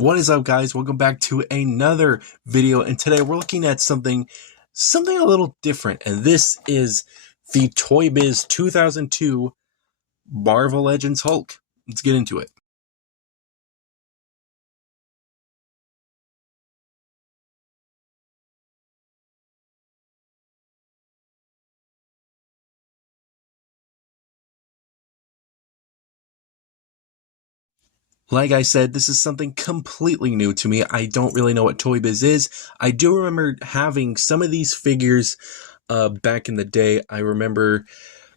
What is up, guys? Welcome back to another video, and today we're looking at something a little different, and this is the Toy Biz 2002 Marvel Legends Hulk. Let's get into it. Like I said, this is something completely new to me. I don't really know what Toy Biz is. I do remember having some of these figures back in the day. I remember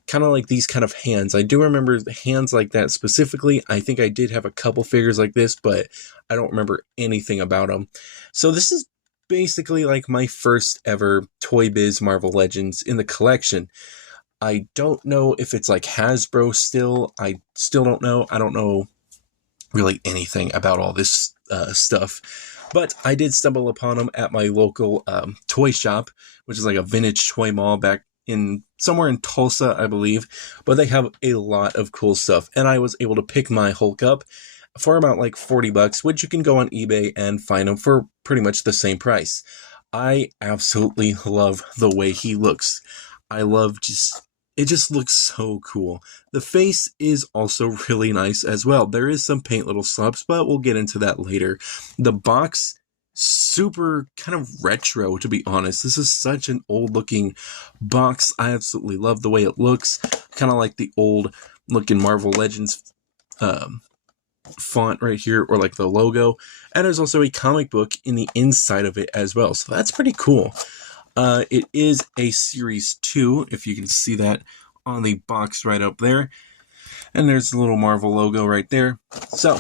kind of like these kind of hands. I do remember hands like that specifically. I think I did have a couple figures like this, but I don't remember anything about them. So this is basically like my first ever Toy Biz Marvel Legends in the collection. I don't know if it's like Hasbro still. I still don't know. I don't know really anything about all this stuff. But I did stumble upon them at my local toy shop, which is like a vintage toy mall back in somewhere in Tulsa, I believe. But they have a lot of cool stuff, and I was able to pick my Hulk up for about like $40, which you can go on eBay and find them for pretty much the same price. I absolutely love the way he looks. I love it just looks so cool. The face is also really nice as well. There is some paint little slumps, but we'll get into that later. The box, super kind of retro, to be honest. This is such an old looking box. I absolutely love the way it looks. Kind of like the old looking Marvel Legends font right here, or like the logo. And there's also a comic book in the inside of it as well. So that's pretty cool. It is a Series 2, if you can see that on the box right up there. And there's the little Marvel logo right there. So,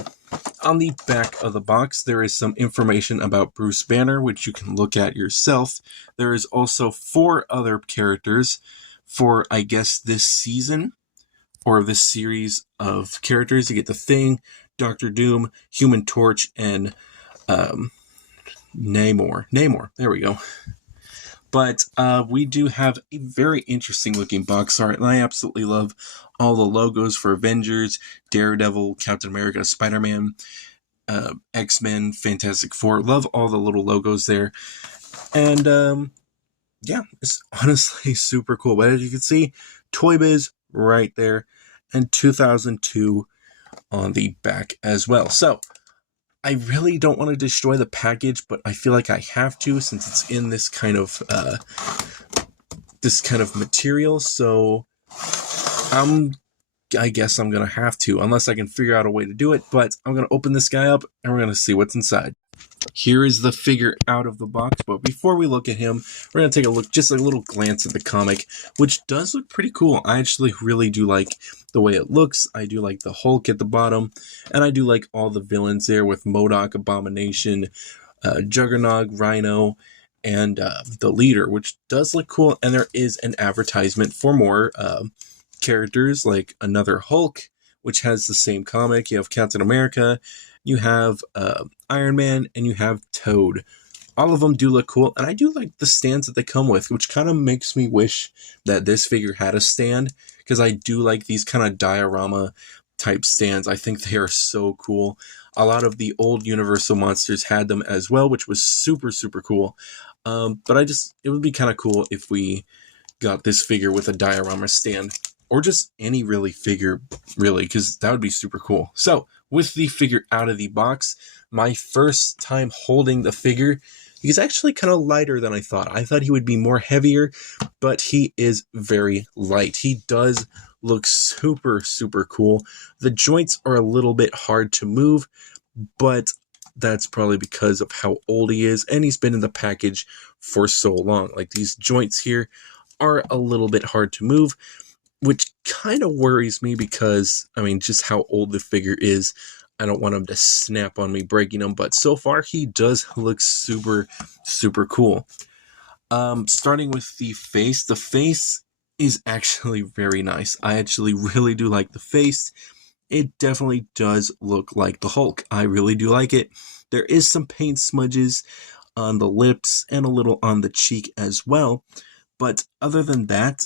on the back of the box, there is some information about Bruce Banner, which you can look at yourself. There is also 4 other characters for, I guess, this season, or this series of characters. You get the Thing, Doctor Doom, Human Torch, and Namor. There we go. But we do have a very interesting looking box art, and I absolutely love all the logos for Avengers, Daredevil, Captain America, Spider-Man, X-Men, Fantastic Four. Love all the little logos there. And yeah, it's honestly super cool. But as you can see, Toy Biz right there, and 2002 on the back as well. So I really don't want to destroy the package, but I feel like I have to since it's in this kind of material. So I guess I'm gonna have to, unless I can figure out a way to do it. But I'm gonna open this guy up, and we're gonna see what's inside. Here is the figure out of the box, but before we look at him, we're going to take a look, just a little glance at the comic, which does look pretty cool. I actually really do like the way it looks. I do like the Hulk at the bottom, and I do like all the villains there with MODOK, Abomination, Juggernaut, Rhino, and the Leader, which does look cool. And there is an advertisement for more characters, like another Hulk, which has the same comic. You have Captain America, you have Iron Man, and you have Toad. All of them do look cool, and I do like the stands that they come with, which kind of makes me wish that this figure had a stand, because I do like these kind of diorama type stands. I think they are so cool. A lot of the old Universal monsters had them as well, which was super, super cool. But it would be kind of cool if we got this figure with a diorama stand, or just any really figure, really, because that would be super cool. So, with the figure out of the box, my first time holding the figure, he's actually kind of lighter than I thought. I thought he would be more heavier, but he is very light. He does look super, super cool. The joints are a little bit hard to move, but that's probably because of how old he is, and he's been in the package for so long. Like, these joints here are a little bit hard to move, which kind of worries me because, I mean, just how old the figure is. I don't want him to snap on me breaking him, but so far he does look super, super cool. Starting with the face is actually very nice. I actually really do like the face. It definitely does look like the Hulk. I really do like it. There is some paint smudges on the lips and a little on the cheek as well, but other than that,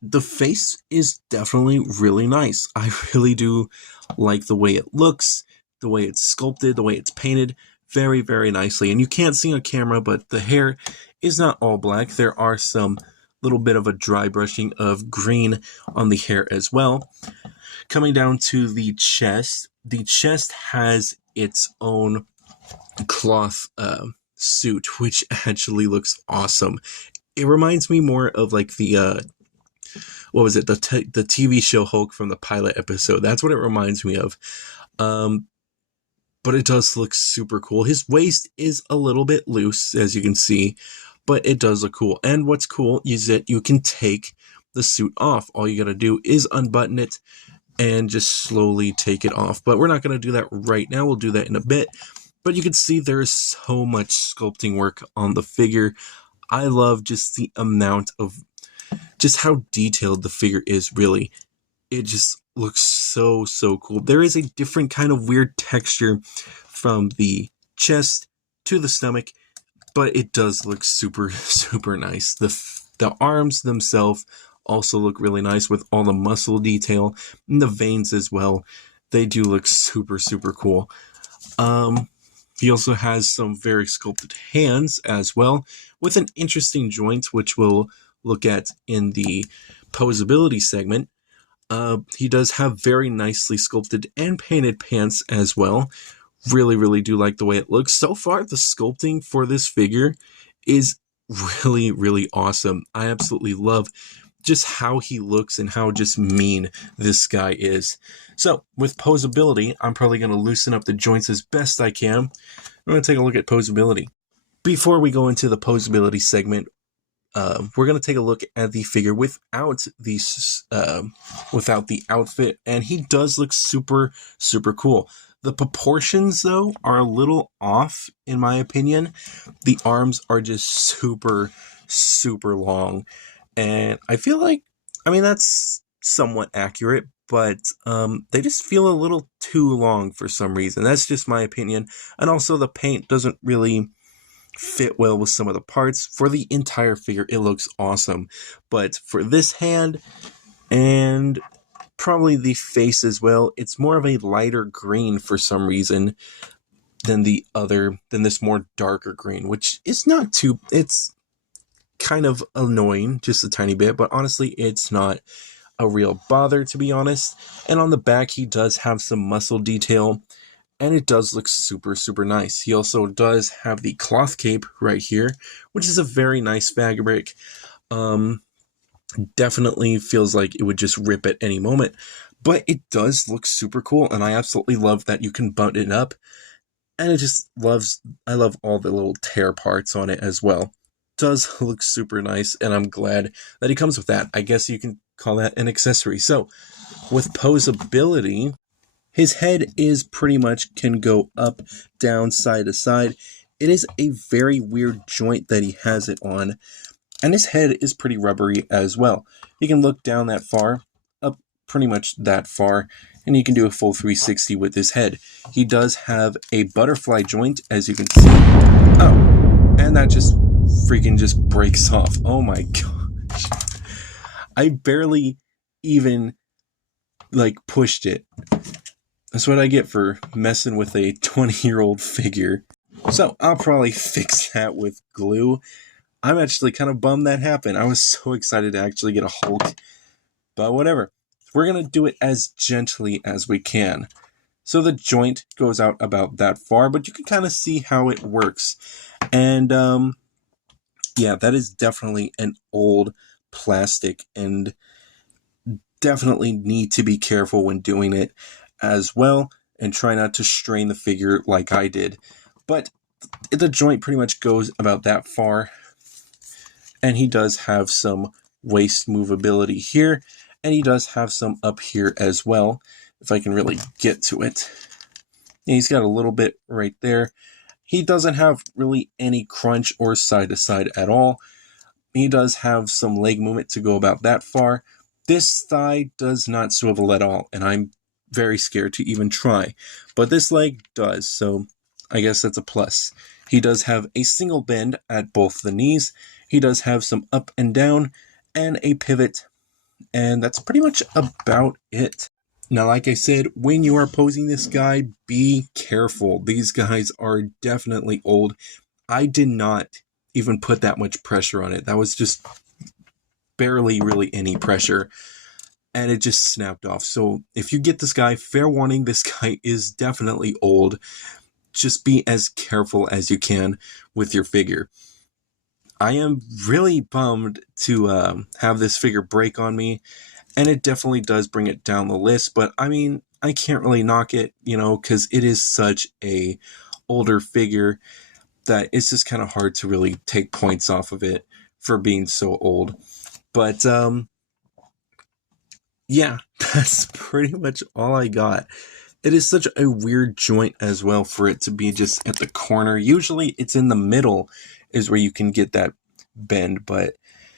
the face is definitely really nice. I really do like the way it looks. the way it's sculpted, the way it's painted, very, very nicely. And you can't see on camera, but the hair is not all black. There are some little bit of a dry brushing of green on the hair as well. Coming down to the chest has its own cloth suit, which actually looks awesome. It reminds me more of like the what was it, the TV show Hulk from the pilot episode. That's what it reminds me of. But it does look super cool. His waist is a little bit loose, as you can see, but it does look cool. And what's cool is that you can take the suit off. All you gotta do is unbutton it and just slowly take it off. But we're not gonna do that right now. We'll do that in a bit. But you can see there's so much sculpting work on the figure. I love just the amount of, just how detailed the figure is, really. It just looks so, so cool. There is a different kind of weird texture from the chest to the stomach, but it does look super, super nice. The arms themselves also look really nice with all the muscle detail and the veins as well. They do look super, super cool. He also has some very sculpted hands as well, with an interesting joint, which we'll look at in the posability segment. He does have very nicely sculpted and painted pants as well. Really, really do like the way it looks. So far, the sculpting for this figure is really, really awesome. I absolutely love just how he looks and how just mean this guy is. So, with posability, I'm probably going to loosen up the joints as best I can. I'm going to take a look at posability. Before we go into the posability segment, we're going to take a look at the figure without the outfit, and he does look super, super cool. The proportions, though, are a little off, in my opinion. The arms are just super, super long, and I feel like, I mean, that's somewhat accurate, but they just feel a little too long for some reason. That's just my opinion. And also, the paint doesn't really fit well with some of the parts. For the entire figure, it looks awesome, but for this hand and probably the face as well, it's more of a lighter green for some reason than this more darker green, which is not too, it's kind of annoying just a tiny bit, but honestly, it's not a real bother, to be honest. And on the back, he does have some muscle detail, and it does look super, super nice. He also does have the cloth cape right here, which is a very nice fabric. Definitely feels like it would just rip at any moment, but it does look super cool, and I absolutely love that you can button it up, and I love all the little tear parts on it as well. Does look super nice, and I'm glad that he comes with that. I guess you can call that an accessory. So, with posability, his head is pretty much can go up, down, side to side. It is a very weird joint that he has it on, and his head is pretty rubbery as well. You can look down that far, up pretty much that far, and you can do a full 360 with his head. He does have a butterfly joint, as you can see. Oh, and that just freaking just breaks off. Oh my gosh. I barely even pushed it. That's what I get for messing with a 20-year-old figure. So I'll probably fix that with glue. I'm actually kind of bummed that happened. I was so excited to actually get a Hulk. But whatever. We're going to do it as gently as we can. So the joint goes out about that far, but you can kind of see how it works. And yeah, that is definitely an old plastic, and definitely need to be careful when doing it as well, and try not to strain the figure like I did. But the joint pretty much goes about that far, and he does have some waist movability here, and he does have some up here as well, if I can really get to it. And he's got a little bit right there. He doesn't have really any crunch or side to side at all. He does have some leg movement to go about that far. This thigh does not swivel at all, and I'm very scared to even try. But this leg does, so I guess that's a plus. He does have a single bend at both the knees. He does have some up and down, and a pivot, and that's pretty much about it. Now, like I said, when you are posing this guy, be careful. These guys are definitely old. I did not even put that much pressure on it. That was just barely really any pressure, and it just snapped off. So if you get this guy, fair warning, this guy is definitely old. Just be as careful as you can with your figure. I am really bummed to have this figure break on me, and it definitely does bring it down the list, but I mean, I can't really knock it, because it is such a older figure that it's just kind of hard to really take points off of it for being so old. But yeah, that's pretty much all I got. It is such a weird joint as well for it to be just at the corner. Usually it's in the middle is where you can get that bend, but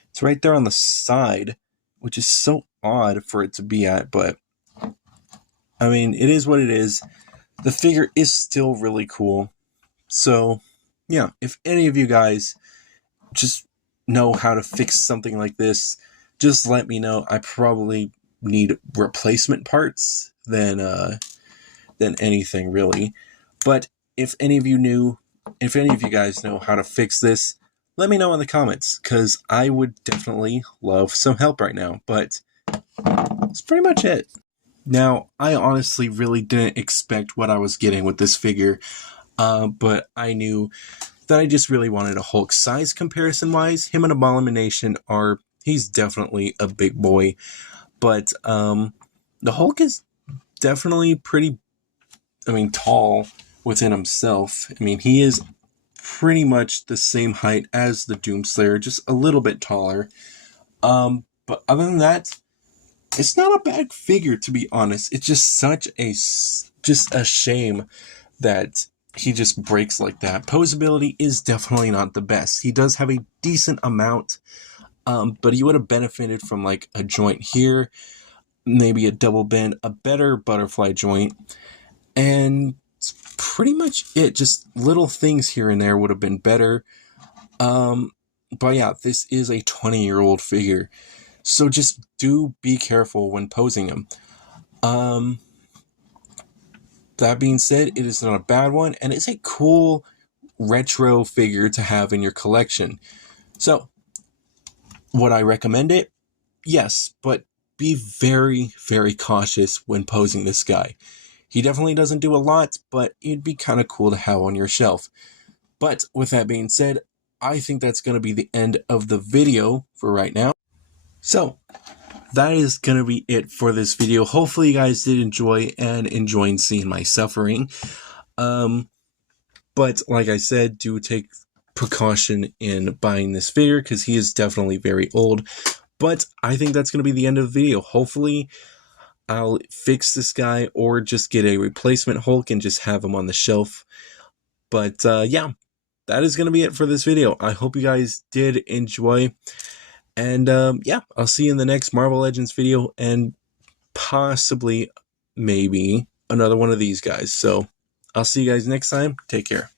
it's right there on the side, which is so odd for it to be at. But I mean, it is what it is. The figure is still really cool. So yeah, if any of you guys just know how to fix something like this, just let me know. I probably need replacement parts than anything really. But if any of you guys know how to fix this, let me know in the comments, because I would definitely love some help right now. But that's pretty much it. Now, I honestly really didn't expect what I was getting with this figure, but I knew that I just really wanted a Hulk size comparison wise. Him and Abomination he's definitely a big boy, but the Hulk is definitely pretty, tall within himself. I mean, he is pretty much the same height as the Doomslayer, just a little bit taller. But other than that, it's not a bad figure, to be honest. It's just just a shame that he just breaks like that. Posability is definitely not the best. He does have a decent amount, but he would have benefited from like a joint here, maybe a double bend, a better butterfly joint, and it's pretty much it. Just little things here and there would have been better. But yeah, this is a 20-year-old figure, so just do be careful when posing him. That being said, it is not a bad one, and it's a cool retro figure to have in your collection. So, would I recommend it? Yes, but be very, very cautious when posing this guy. He definitely doesn't do a lot, but it'd be kind of cool to have on your shelf. But with that being said, I think that's going to be the end of the video for right now. So, that is going to be it for this video. Hopefully you guys did enjoy and enjoyed seeing my suffering. But like I said, do take precaution in buying this figure, because he is definitely very old. But I think that's going to be the end of the video. Hopefully I'll fix this guy or just get a replacement Hulk and just have him on the shelf. But yeah, that is going to be it for this video. I hope you guys did enjoy. And yeah, I'll see you in the next Marvel Legends video, and possibly, maybe, another one of these guys. So I'll see you guys next time. Take care.